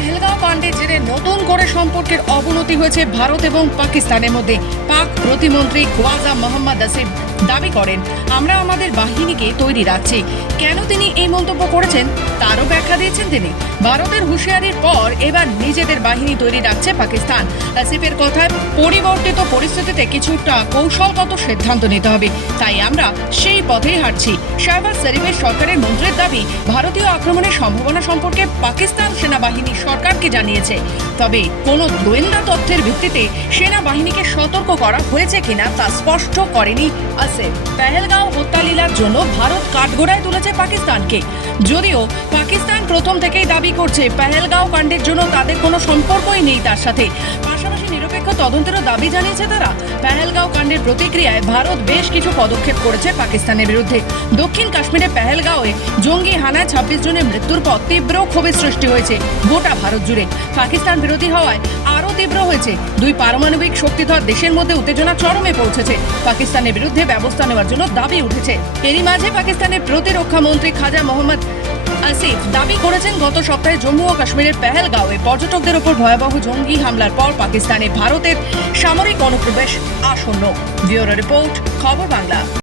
পেহেলগাঁও কাণ্ডের জেরে নতুন করে সম্পর্কের অবনতি হয়েছে ভারত এবং পাকিস্তানের মধ্যে। পাক প্রতিমন্ত্রী খোয়াজা মোহাম্মদ আসিফ দাবি করেন, আমরা আমাদের বাহিনীকে তৈরি রাখছি। কেন তিনি এই মন্তব্য করেছেন তারও ব্যাখ্যা দিয়েছেন তিনি। ভারতের হুঁশিয়ারির পর এবার নিজেদের বাহিনী তৈরি রাখছে পাকিস্তান। আসিফের কথায়, পরিবর্তিত পরিস্থিতিতে কিছুটা কৌশলগত সিদ্ধান্ত নিতে হবে, তাই আমরা সেই পথেই হাঁটছি। শাহবাজ শরীফের সরকারের মন্ত্রীর দাবি, ভারতীয় আক্রমণের সম্ভাবনা সম্পর্কে পাকিস্তান সেনাবাহিনী সরকারকে জানিয়েছে, তবে কোনো গোয়েন্দা তথ্যের ভিত্তিতে সেনাবাহিনীকে সতর্ক করা হয়েছে কিনা তা স্পষ্ট করেনি আসিফ। পেহেলগাঁও হত্যালীলার জন্য ভারত কাঠগড়ায় তুলেছে পাকিস্তানকে। যদিও পাকিস্তান প্রথম থেকেই দাবি করছে পেহেলগাঁও কাণ্ডের জন্য তাদের কোনো সম্পর্কই নেই তার সাথে। পাশাপাশি নিরপেক্ষ তদন্তেরও দাবি জানিয়েছে তারা। পেহেলগাঁও কাণ্ডের প্রতিক্রিয়ায় ভারত বেশ কিছু পদক্ষেপ করেছে পাকিস্তানের বিরুদ্ধে। দক্ষিণ কাশ্মীরে পেহেলগাঁওয়ে জঙ্গি হানায় 26 জনের মৃত্যুর পর তীব্র ক্ষোভের সৃষ্টি হয়েছে গোটা ভারত জুড়ে। পাকিস্তান বিরোধী হওয়ায় আরও তীব্র হয়েছে। দুই পারমাণবিক শক্তিধর দেশের মধ্যে উত্তেজনা চরমে পৌঁছেছে। পাকিস্তানের বিরুদ্ধে ব্যবস্থা নেওয়ার জন্য দাবি উঠেছে। এরই মাঝে পাকিস্তানের প্রতিরক্ষা মন্ত্রী খাজা মোহাম্মদ আসিফ দাবি করেছেন, গত সপ্তাহে জম্মু ও কাশ্মীরের পেহেলগাঁওয়ে পর্যটকদের উপর ভয়াবহ জঙ্গি হামলার পর পাকিস্তানে ভারতের সামরিক অনুপ্রবেশ আসন্ন। ব্যুরো রিপোর্ট, খবর বাংলা।